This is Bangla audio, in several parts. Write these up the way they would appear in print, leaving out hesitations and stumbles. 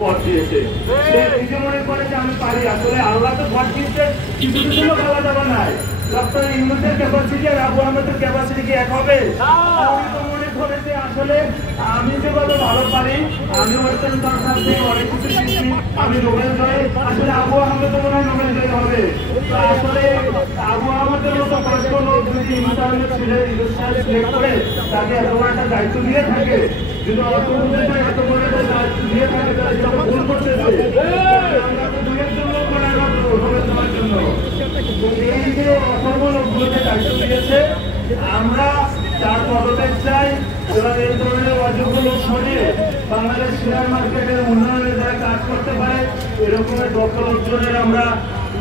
পথ দিয়েছে। সে নিজে মনে করে যে আমি পারি, আসলে আল্লাহ তো পথ দিয়েছে, কিছুর জন্য বলা যাবে না। ডক্টর ইউনূসের ক্যাপাসিটি আর আবু আহমেদের ক্যাপাসিটি কি এক হবে? আমি তো মনে করে যে আসলে আমি যেভাবে ভালো পারি, আমি ওয়েস্টার্ন কালচার থেকে অনেক কিছু শিখছি, আমি নোবেল জয়, আসলে আবু আহমেদ মনে হয় নোবেল জয় হবে। তো আসলে আবু আহমেদের মতো বয়স্ক লোক যদি ইন্টারনেট সিলেক্ট করে তাকে এত বড় একটা দায়িত্ব দিয়ে থাকে, যদি অত এত বড় একটা দায়িত্ব দিয়ে থাকে, তারা যেটা ভুল করতেছে, আমরা তো দুয়ের জন্য করে নোবেল দেওয়ার জন্য এই যে অসংখ্য লোকগুলোকে দায়িত্ব দিয়েছে, আমরা তার পদত্যাগ চাই এবং এই ধরনের অযোগ্য লোক সরিয়ে বাংলাদেশ শেয়ার মার্কেটের উন্নয়নের যারা কাজ করতে পারে এরকমের দক্ষ লোকজনের আমরা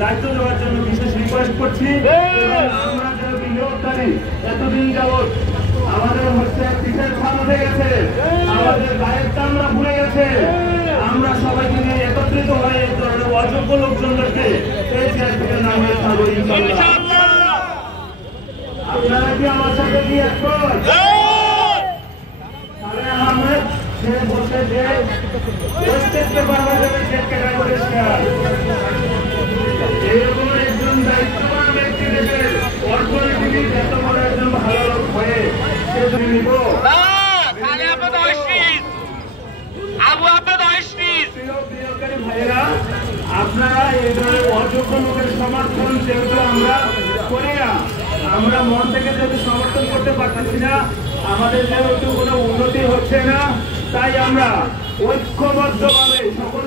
দায়িত্ব দেওয়ার জন্য বিশেষ রিকোয়েস্ট করছি। আমরা যারা বিনিয়োগকারী এতদিন যাবৎ আমাদের হচ্ছে পিঠের ছাপ উঠে গেছে, আমাদের গায়ের চামড়া ভুলে গেছে, আমরা সবাইকে নিয়ে একত্রিত হয়ে এই ধরনের অযোগ্য লোকজনদেরকে এই চেয়ার থেকে নামিয়ে ছাড়বো ইনশাআল্লাহ। আপনারা কি আমার সাথে কি একমত? আহমেদ সে বলছে যে প্রত্যেককে পাওয়া যাবে শেয়ার ক্যাটাগরি শেয়ার, এরকম একজন দায়িত্ববান ব্যক্তি দেশের অর্থনীতিবিদ এত বড় একজন ভালো লোক হয়ে সে নিব ভাইয়েরা, আপনারা এই ধরনের অযোগ্য লোকের সমর্থন যেহেতু আমরা করি না, আমরা মন থেকে যেহেতু সমর্থন করতে পারতেছি না, আমাদের যেহেতু কোনো উন্নতি হচ্ছে না, তাই আমরা ঐক্যবদ্ধভাবে সকল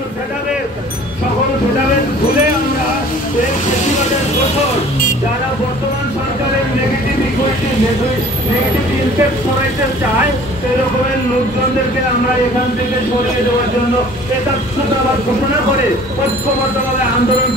ভেদাভেদ ভুলে আমরা এই ফেস্টিভ্যালের বছর যারা বর্তমান সরকারের নেগেটিভ ইকুইটি নেগেটিভ ইনফেক্ট সরাইতে চায় সেরকমের লোকজনদেরকে আমরা এখান থেকে সরিয়ে দেওয়ার জন্য একাত্মতাবাদ ঘোষণা করে ঐক্যবদ্ধভাবে আন্দোলন